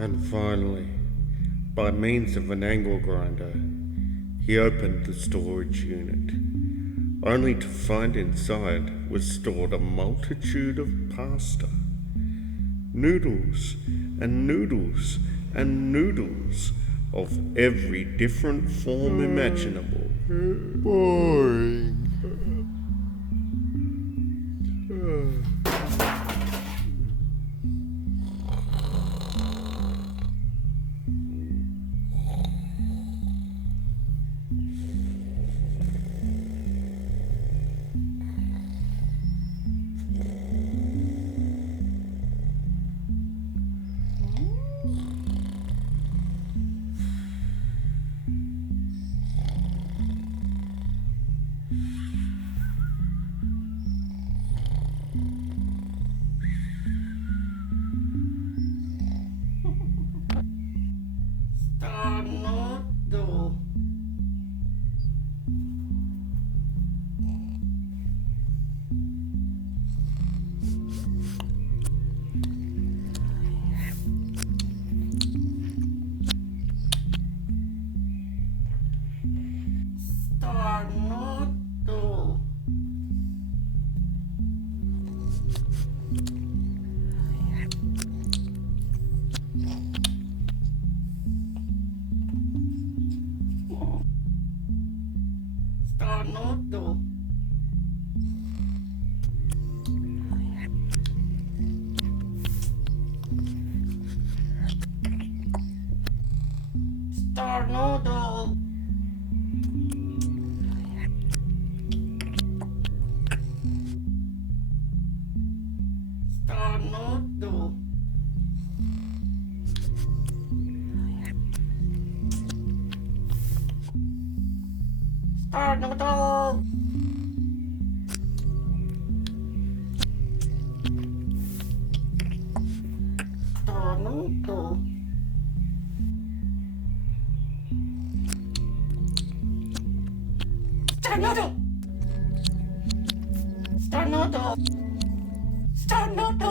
And finally, by means of an angle grinder, he opened the storage unit, only to find inside was stored a multitude of pasta. Noodles and noodles and noodles of every different form imaginable. Boring. Starnudo. Starnudo. Starnudo. Starnudo. Starnudo. Starnudo. Starnudo. Starnudo. Starnudo. Starnudo.